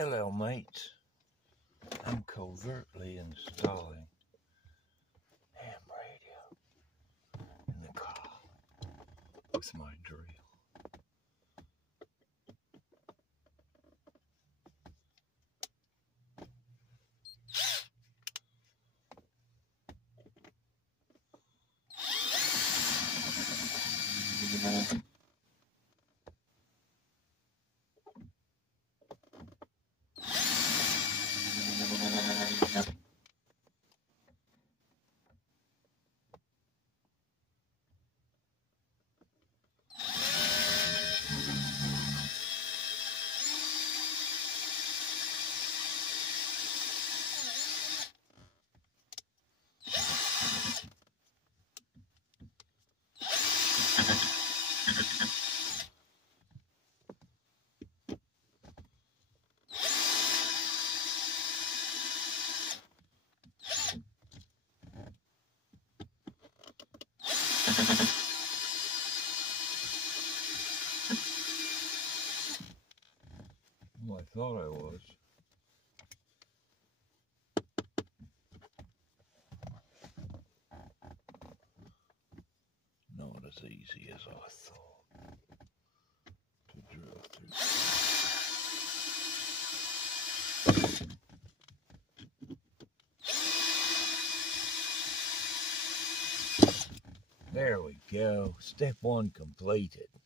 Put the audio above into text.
Hello mates, I'm covertly installing ham radio in the car with my drill. Well, I thought I was. Not as easy as I thought to drill through. There we go. Step one completed.